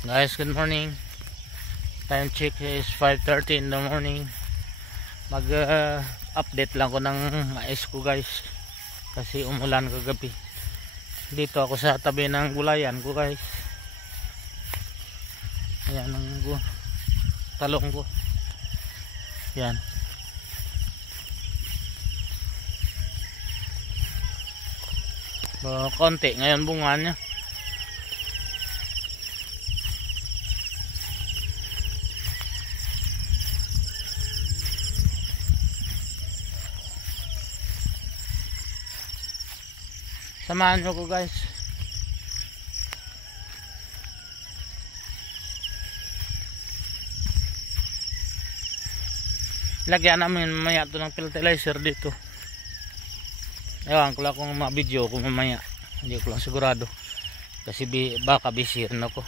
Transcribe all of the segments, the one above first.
Guys, good morning. Time check is 5:30 in the morning. Mag update lang ko ng mais ko, guys, kasi umulan kagabi. Dito ako sa tabi ng gulayan ko, guys. Ayan ang talong ko. Yan. Konti ngayon bunga niya. Samahan nyo ko, guys. Lagyan namin mamaya ito ng fertilizer dito. Ewan ko lang kung ma-video ko mamaya. Hindi ko lang sigurado. Kasi baka busy rin ako.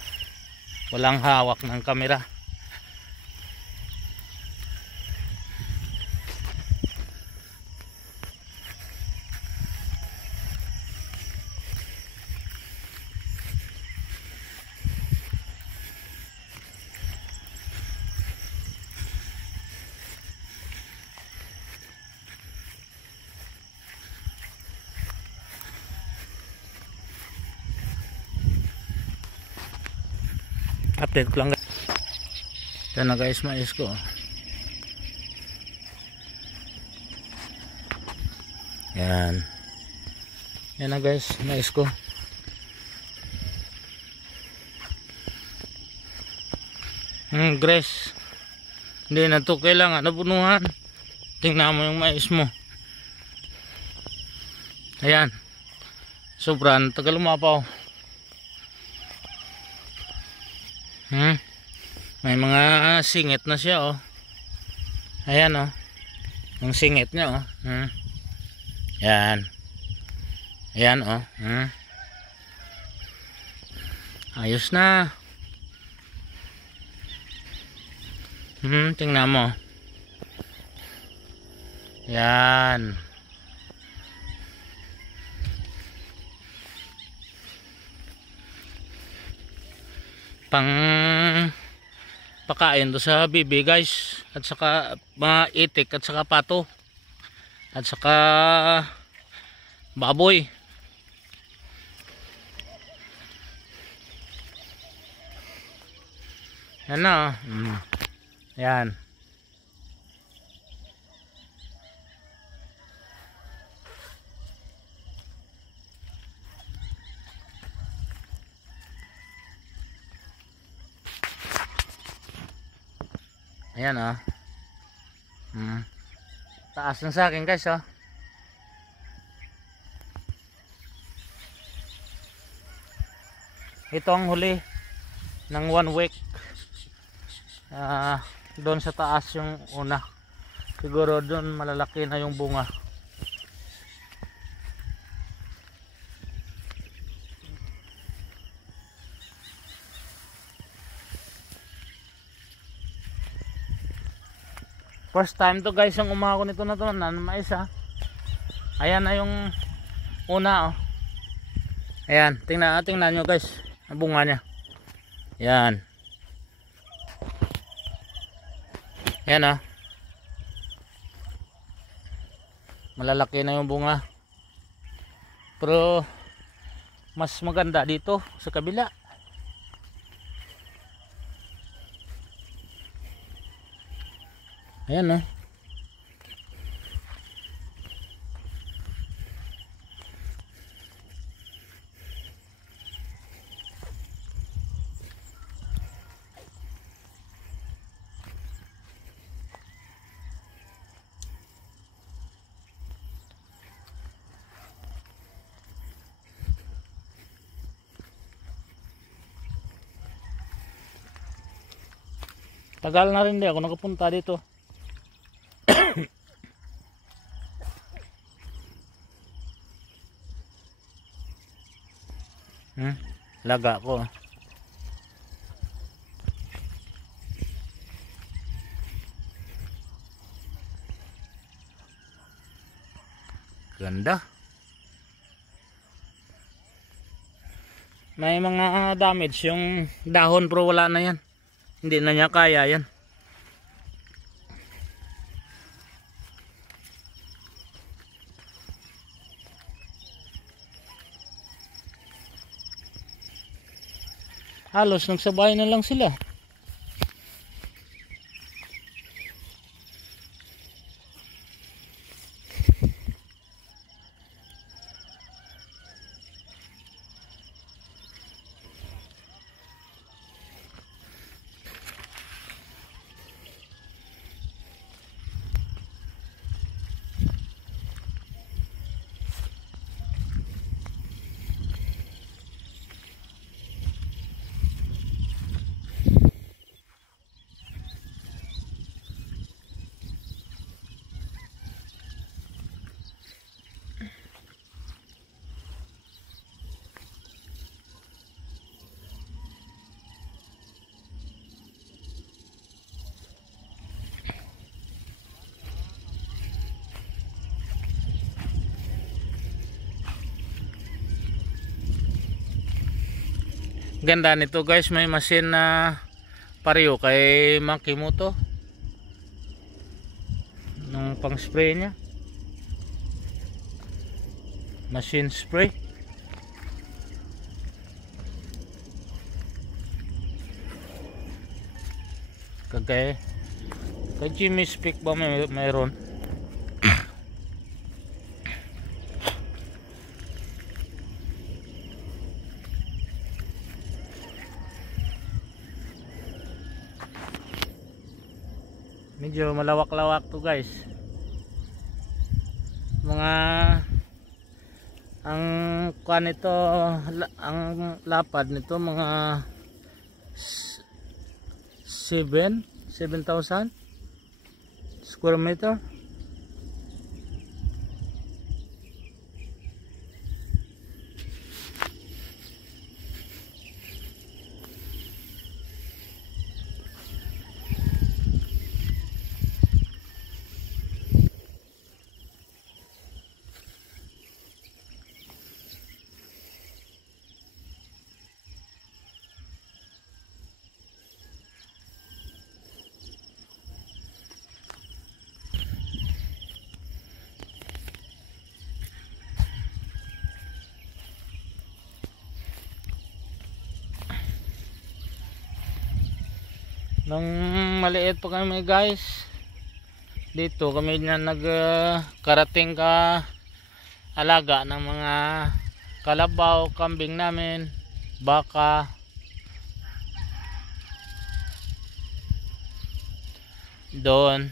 Walang hawak ng camera. Update ko lang, guys. Ito na, guys, mais ko. Yan. Yan na, guys, mais ko. Grass. Hindi na ito kailangan napunuhan. Tingnan mo yung mais mo. Ayan. Sobrang tagal lumapaw. May mga singit na siya, oh. Ayan, oh. Yung singit niya, oh. Ayan. Ayan, oh. Ayos na. Tingnan mo. Ayan. Pang pakain to sa bibi, guys, at saka mga itik, at saka pato, at saka baboy. Yan na. Yan. Ayan, oh. Taas na sa akin, guys, oh. Ito ang huli ng 1 week. Doon sa taas yung una. Siguro doon malalaki na yung bunga. First time to, guys, ang umako nito na to na mais, ha. Ayan na yung una, oh. Ayan, tingnan nyo, guys, ang bunga niya. Ayan. Ayan, oh. Malalaki na yung bunga. Pero mas maganda dito sa kabila. Ayan, oh. Tagal na rin din ako nakapunta dito. Laga ko. Ganda. may mga damage yung dahon, pero wala na yan, hindi na niya kaya yan. Halos nagsabay na lang sila. Ganda nito guys, may machine na pareho kay Makimoto nung pang spray niya, machine spray. Kagaya kay Jimmy Speak ba mayroon? Medyo malawak-lawak to guys. Mga ang kuan nito, ang lapad nito mga 7,000 square meter. Nung maliit pa kami guys, dito kami na nagkarating ka alaga ng mga kalabaw, kambing namin, baka. Doon,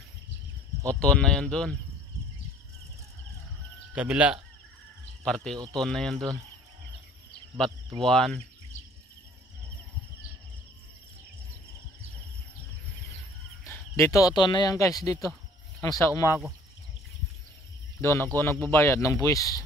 uton na yun doon. Kabila, parte uton na yun doon. Batuan. Dito uton na yan guys, dito. Ang sa umago. Doon ako nagbabayad ng buwis.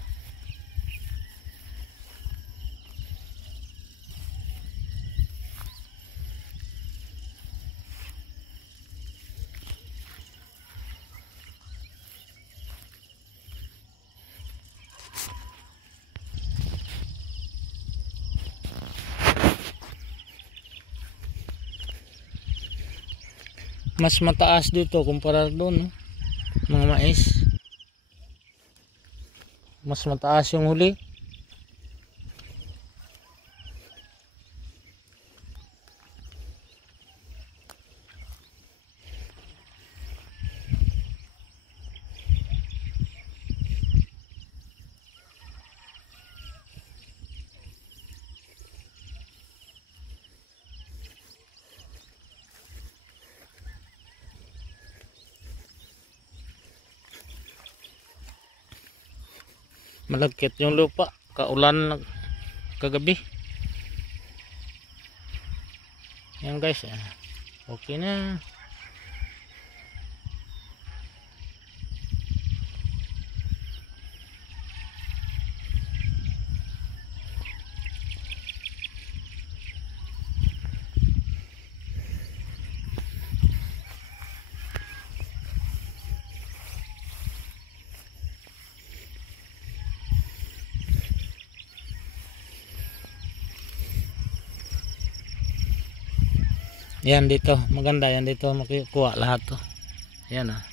Mas mataas dito kumpara doon, no? Mga mais. Mas mataas yung huli. Malagkit yung lupa, kaulan kagabi. Yan guys, okay na. Yan dito, maganda yan dito, makikuha lahat to. Yan ah.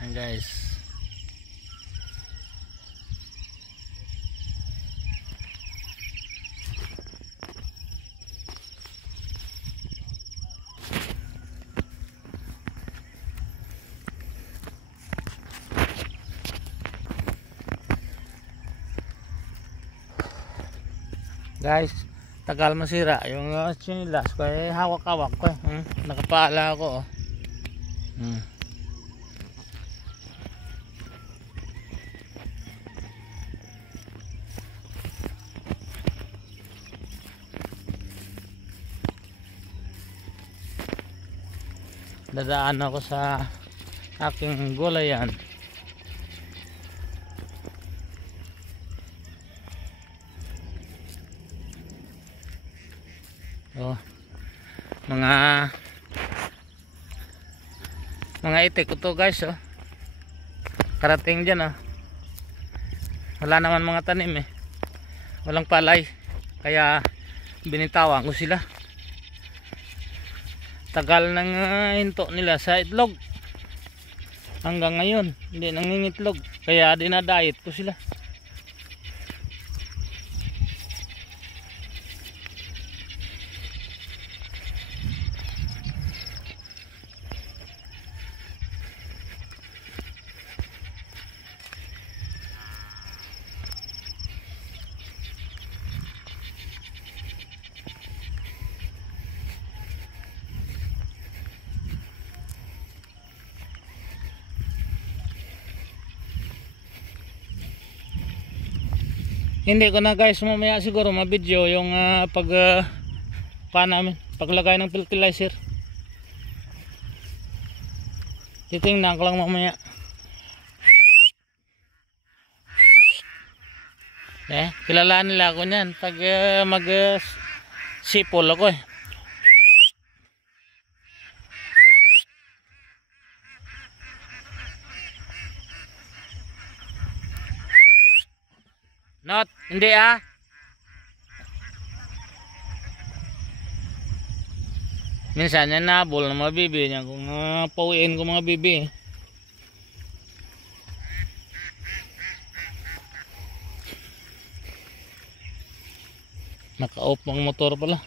Yan guys. Guys, tagal masira yung chinilas ko eh, hawak-hawak ko eh. Nakapaala ako oh. Dadaan ako sa aking gulayan. Oh, mga itik ko to guys oh. Karating dyan oh. Wala naman mga tanim eh. Walang palay. Kaya binitawan ko sila. Tagal ng hinto nila sa itlog. Hanggang ngayon hindi nangingitlog. Kaya dinadayet ko sila. Hindi ko na guys, mamaya siguro ma-video yung paglagay ng fertilizer. Titingnan ko lang mamaya. Kilalaan nila ako niyan pag sipol ako eh. Not, hindi ah. Minsan yan nabol ng mga bibi niya kung pauwiin ko mga bibi. Naka-off ang motor pala.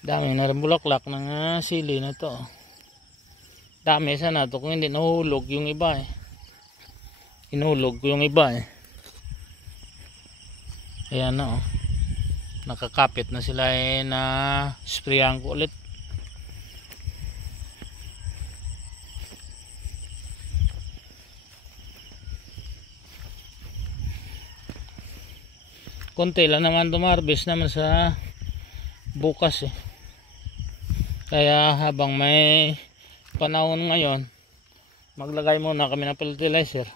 Dami na rin bulaklak ng sili na to. Dami sana to kung hindi nahulog yung iba eh. Inulog ko yung iba eh. Ayan na oh. Nakakapit na sila eh, na sprayan ko ulit. Konti lang naman tumarbis naman sa bukas eh. Kaya habang may panahon ngayon, maglagay muna kami ng fertilizer.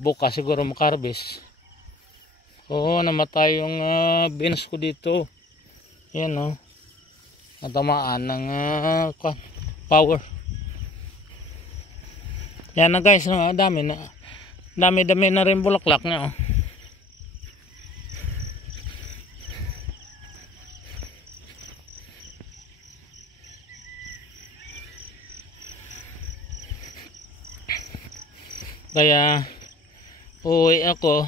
Bukas siguro makarbis. Oo, namatay yung beans ko dito. Yan o. Natamaan ng power. Yan na guys, dami na rin bulaklak na o. Kaya uwi ako,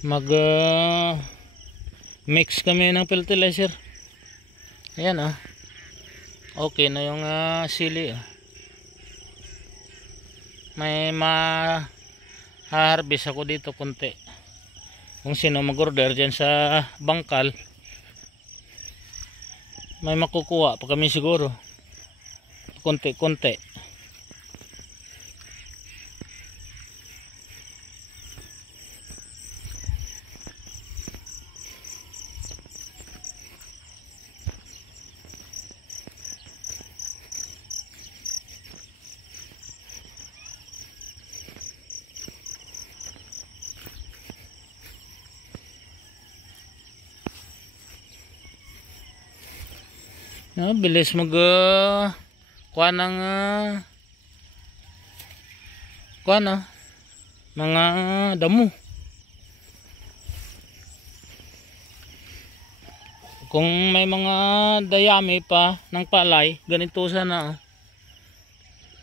mag mix kami ng fertilizer. Ayan ah. Okay na yung sili ah. May ma-harvest ako dito konti. Kung sino mag-order dyan sa bangkal, may makukuha pa kami siguro. Konti-konti. Bilis mag kuha ng mga damo. Kung may mga dayami pa ng palay, ganito sana.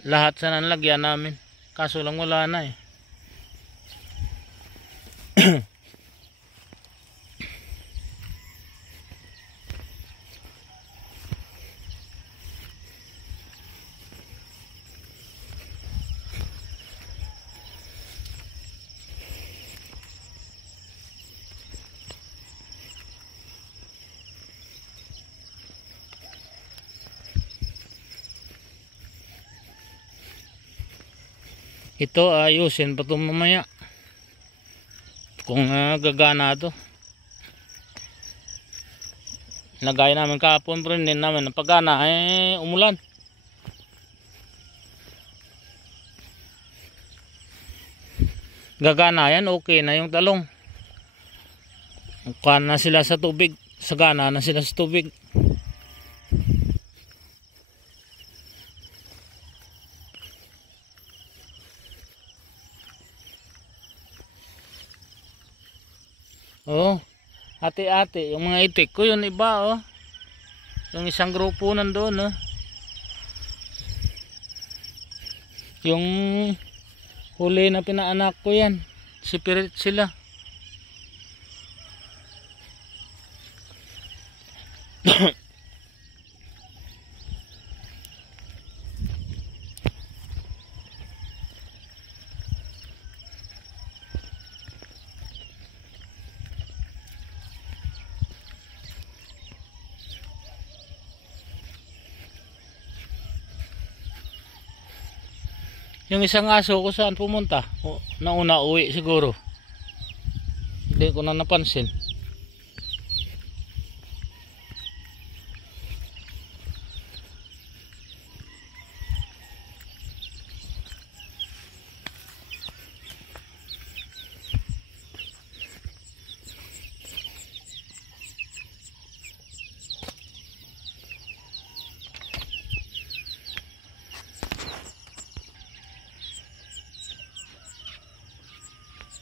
Lahat sana nalagyan namin. Kaso lang wala na eh. Ito ayusin pa ito mamaya kung gagana ito. Lagay namin kahapon, pero hindi namin napagana umulan. Gagana yan, okay na yung talong. Kuha na sila sa tubig, sagana na sila sa tubig. Oh, ate-ate, yung mga itik ko, yun iba oh. Yung isang grupo nandoon oh. Yung huli na pinaanak ko yan, separate sila. Yung isang aso ko saan pumunta? Nauna uwi siguro. Hindi ko na napansin.